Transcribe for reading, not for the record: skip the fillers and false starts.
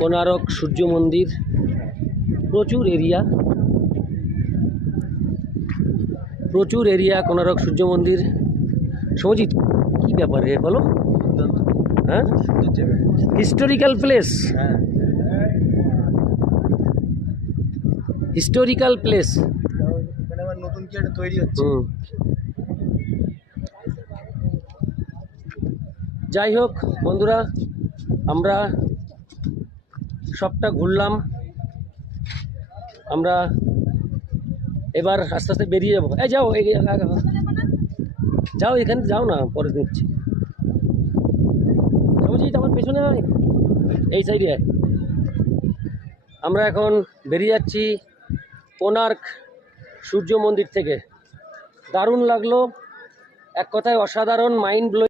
কোনারক সূর্য মন্দির, প্রচুর এরিয়া কোনারক সূর্য মন্দির। সৌজিৎ, কি ব্যাপার রে বলো? হ্যাঁ, হিস্টোরিক্যাল প্লেস, হিস্টোরিক্যাল প্লেস নতুন কি একটা তৈরি হচ্ছে। যাই হোক বন্ধুরা, আমরা সবটা ঘুরলাম। আমরা এবার আস্তে আস্তে বেরিয়ে যাবো। এই যাও, যাও, এখানে যাও না, পরে দিচ্ছি। সবজিৎ আমার পেছনে নয়, এই সাইডে। আমরা এখন বেরিয়ে যাচ্ছি কোনার্ক সূর্য মন্দির থেকে। দারুণ লাগলো, এক কথায় অসাধারণ, মাইন্ড ব্লোয়িং।